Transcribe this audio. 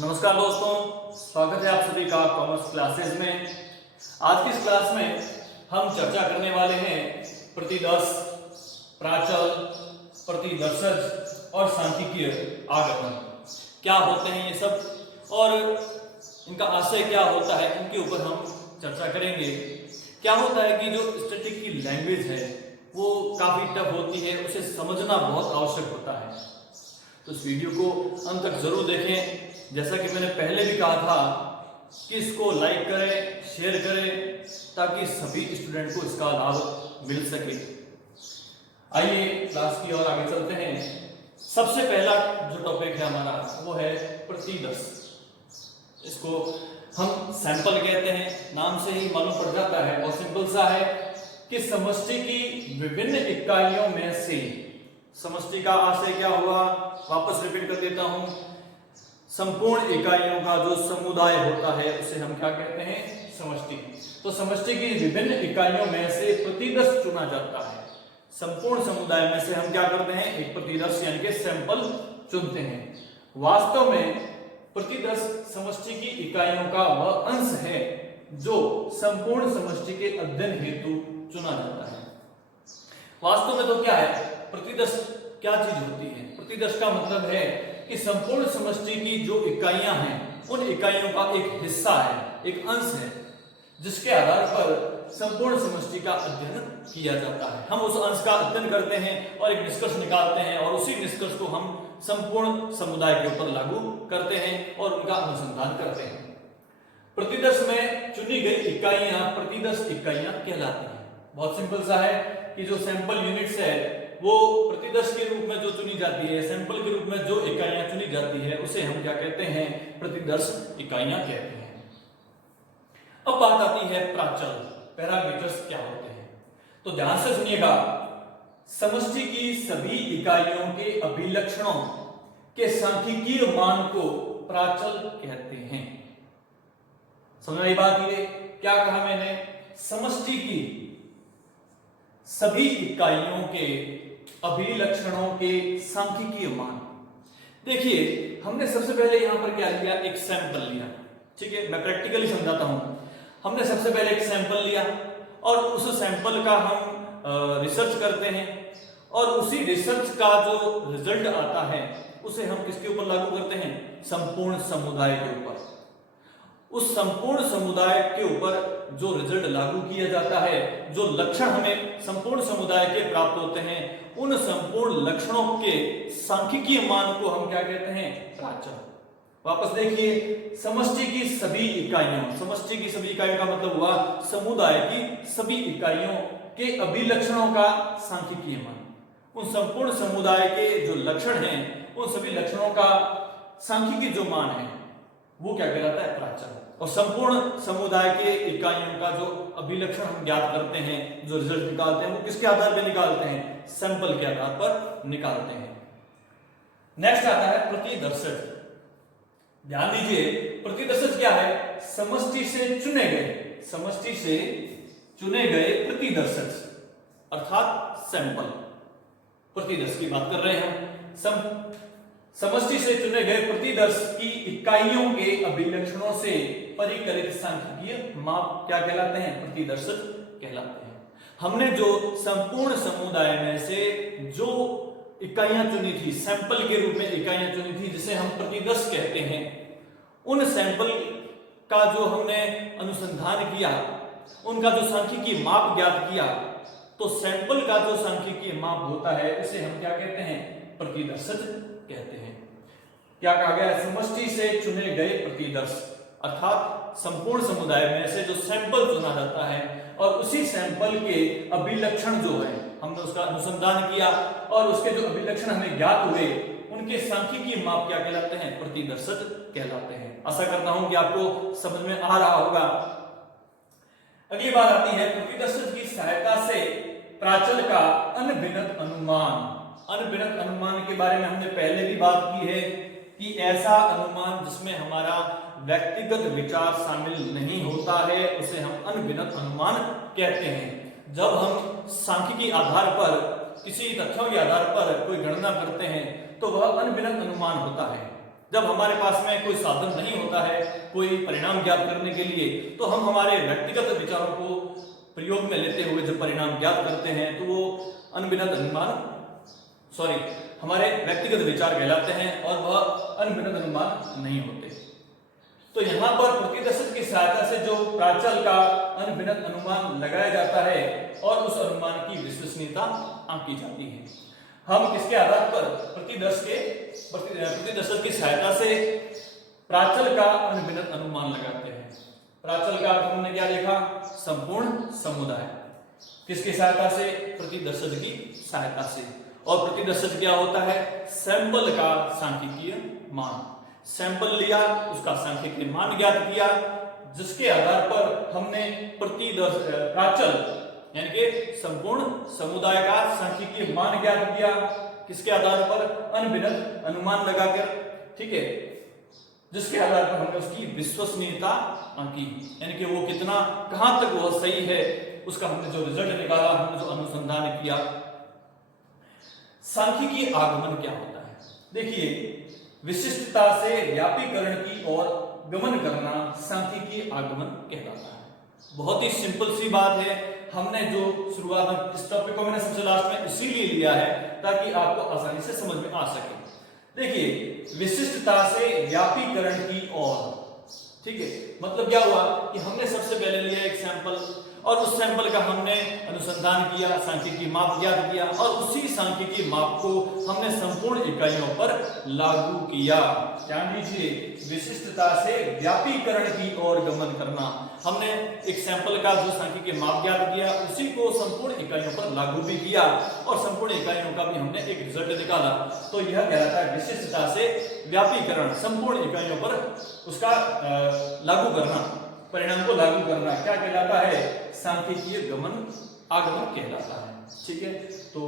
नमस्कार दोस्तों, स्वागत है आप सभी का कॉमर्स क्लासेस में। आज की इस क्लास में हम चर्चा करने वाले हैं प्रतिदर्श, प्राचल, प्रतिदर्शज और सांख्यिकीय आगमन। क्या होते हैं ये सब और इनका आशय क्या होता है, इनके ऊपर हम चर्चा करेंगे। क्या होता है कि जो स्टैटिक की लैंग्वेज है वो काफी टफ होती है, उसे समझना बहुत आवश्यक होता है। तो इस वीडियो को अंत तक जरूर देखें। जैसा कि मैंने पहले भी कहा था कि इसको लाइक करें, शेयर करें ताकि सभी स्टूडेंट को इसका लाभ मिल सके। आइए क्लास की ओर आगे चलते हैं। सबसे पहला जो टॉपिक है हमारा वो है प्रतिदर्श। इसको हम सैंपल कहते हैं, नाम से ही मालूम पड़ जाता है, बहुत सिंपल सा है कि समष्टि की विभिन्न इकाइयों में से, समष्टि का आशय क्या हुआ, वापस रिपीट कर देता हूं, संपूर्ण इकाइयों का जो समुदाय होता है उसे हम क्या कहते हैं, समष्टि। तो समष्टि की विभिन्न इकाइयों में से प्रतिदर्श चुना जाता है। संपूर्ण समुदाय में से हम क्या करते हैं, एक प्रतिदर्श यानी कि सैंपल चुनते हैं। वास्तव में प्रतिदर्श समष्टि की इकाइयों का वह अंश है जो संपूर्ण समष्टि के अध्ययन हेतु चुना जाता है। वास्तव में तो क्या है, प्रतिदर्श क्या चीज होती है? प्रतिदर्श का मतलब है कि संपूर्ण समष्टि की जो इकाइयां हैं उन इकाइयों का एक हिस्सा है, एक अंश है, जिसके आधार पर संपूर्ण समष्टि का अध्ययन किया जाता है। हम उस अंश का अध्ययन करते हैं और एक निष्कर्ष निकालते हैं और उसी निष्कर्ष को हम संपूर्ण समुदाय के ऊपर लागू करते हैं और उनका अनुसंधान करते हैं। प्रतिदर्श में चुनी गई इकाइयां प्रतिदर्श इकाइयां कहलाती हैं। बहुत सिंपल सा है कि जो सैंपल यूनिट्स है वो प्रतिदर्श के रूप में जो चुनी जाती है, सैंपल के रूप में जो इकाइयां चुनी जाती है उसे हम क्या कहते हैं, प्रतिदर्श इकाइयां कहते हैं। अब बात आती है प्राचल, पैरामीटर्स क्या होते हैं। तो ध्यान से सुनिएगा, समष्टि की सभी इकाइयों के अभिलक्षणों के सांख्यिकीय मान को प्राचल कहते हैं। समझ आई बात? ये क्या कहा मैंने, समष्टि की सभी इकाइयों के अभिलक्षणों के सांख्यिकीय मान। देखिए, हमने सबसे पहले यहां पर क्या लिया, एक सैंपल लिया। ठीक है, मैं प्रैक्टिकली समझाता हूं। हमने सबसे पहले एक सैंपल लिया और उस सैंपल का हम रिसर्च करते हैं और उसी रिसर्च का जो रिजल्ट आता है उसे हम किसके ऊपर लागू करते हैं, संपूर्ण समुदाय के ऊपर। उस संपूर्ण समुदाय के ऊपर जो रिजल्ट लागू किया जाता है, जो लक्षण हमें संपूर्ण समुदाय के प्राप्त होते हैं, उन संपूर्ण लक्षणों के सांख्यिकीय मान को हम क्या कहते हैं, प्राचल। वापस देखिए, समष्टि की सभी इकाइयों, समष्टि की सभी इकाइयों का मतलब हुआ समुदाय की सभी इकाइयों के अभिलक्षणों का सांख्यिकीय मान। उन संपूर्ण समुदाय के जो लक्षण हैं उन सभी लक्षणों का सांख्यिकीय जो मान है वो क्या कहलाता है, प्राचल। और संपूर्ण समुदाय के इकाइयों का जो अभिलक्षण हम ज्ञात करते हैं, जो रिजल्ट निकालते हैं, वो किसके आधार पर निकालते हैं, सैंपल के आधार पर निकालते हैं। नेक्स्ट आता है प्रतिदर्शज। ध्यान दीजिए, प्रतिदर्शज क्या है, समष्टि से चुने गए, समष्टि से चुने गए प्रतिदर्शज अर्थात सैंपल। प्रतिदर्श की बात कर रहे हैं। समष्टि से चुने गए प्रतिदर्श की इकाइयों के अभिलक्षणों से परिकलित सांख्यिकीय माप क्या कहलाते हैं, प्रतिदर्शज कहलाते हैं। हमने जो संपूर्ण समुदाय में से जो इकाइयां चुनी थी, सैंपल के रूप में इकाइयां चुनी थी, जिसे हम प्रतिदर्श कहते हैं, उन सैंपल का जो हमने अनुसंधान किया, उनका जो सांख्यिकीय माप ज्ञात किया, तो सैंपल का जो सांख्यिकीय माप होता है उसे हम क्या कहते हैं, प्रतिदर्शज कहते हैं। क्या कहा गया, समष्टि से चुने गए प्रतिदर्श अर्थात संपूर्ण समुदाय में से जो सैंपल चुना जाता है और उसी सैंपल के अभिलक्षण जो है, हमने उसका अनुसंधान किया और उसके जो अभिलक्षण हमें ज्ञात हुए, उनके सांख्यिकीय माप क्या कहलाते हैं, प्रतिदर्शज कहलाते हैं। आशा करता हूं कि आपको समझ में आ रहा होगा। अगली बात आती है, प्रतिदर्शज की सहायता से प्राचल का अनभिनत अनुमान। अनभिनत अनुमान के बारे में हमने पहले भी बात की है कि ऐसा अनुमान जिसमें हमारा व्यक्तिगत विचार शामिल नहीं होता है उसे हम अनभिनत अनुमान कहते हैं। जब हम सांख्यिकीय आधार पर, किसी तथ्यों के आधार पर कोई गणना करते हैं तो वह अनभिनत अनुमान होता है। जब हमारे पास में कोई साधन नहीं होता है कोई परिणाम ज्ञात करने के लिए, तो हम हमारे व्यक्तिगत विचारों को प्रयोग में लेते हुए जब परिणाम ज्ञात करते हैं तो वो अनभिनत अनुमान हमारे व्यक्तिगत विचार कहलाते हैं और वह अनभिनत अनुमान नहीं होते। तो यहाँ पर प्रतिदर्शक की सहायता से जो प्राचल का अनभिनत अनुमान लगाया जाता है और उस अनुमान की विश्वसनीयता आंकी जाती है। हम किसके आधार पर प्रतिदर्शक की सहायता से प्राचल का अनभिनत अनुमान लगाते हैं। प्राचल का अर्थ हमने क्या देखा, संपूर्ण समुदाय। किसकी सहायता से, प्रतिदर्शक की सहायता से। और प्रतिदर्शक क्या होता है, सैंपल का सांख्यिकीय मान। सैंपल लिया, उसका सांख्यिकीय मान ज्ञात किया, जिसके आधार पर हमने प्राचल यानी कि संपूर्ण समुदाय का सांख्यिकीय मान ज्ञात किया। किसके आधार पर, अनभिनत अनुमान लगाकर, ठीक है, जिसके आधार पर हमने उसकी विश्वसनीयता आंकी, यानी कि वो कितना कहां तक वह सही है, उसका हमने जो रिजल्ट निकाला, हमने जो अनुसंधान किया। सांख्यिकीय आगमन क्या होता है, देखिए, विशिष्टता से व्यापीकरण की ओर गमन करना सांख्यिकीय आगमन कहलाता है। बहुत ही सिंपल सी बात है। हमने जो शुरुआत में इस टॉपिक को मैंने सबसे लास्ट में इसीलिए लिया है ताकि आपको आसानी से समझ में आ सके। देखिए, विशिष्टता से व्यापीकरण की ओर, ठीक है, मतलब क्या हुआ कि हमने सबसे पहले लिया एक सैंपल और उस सैंपल का हमने अनुसंधान किया, सांख्यिकीय माप ज्ञात किया और उसी सांख्यिकीय माप को हमने संपूर्ण इकाइयों पर लागू किया। ध्यान दीजिए, विशिष्टता से व्यापीकरण की ओर गमन करना। हमने एक सैंपल का जो सांख्यिकीय माप ज्ञात किया उसी को संपूर्ण इकाइयों पर लागू भी किया और संपूर्ण इकाइयों का भी हमने एक रिजल्ट निकाला। तो यह कहलाता है विशिष्टता से व्यापीकरण, संपूर्ण इकाइयों पर उसका लागू करना, परिणाम को लागू करना क्या कहलाता है, सांख्यिकीय आगमन कहलाता है। ठीक है, तो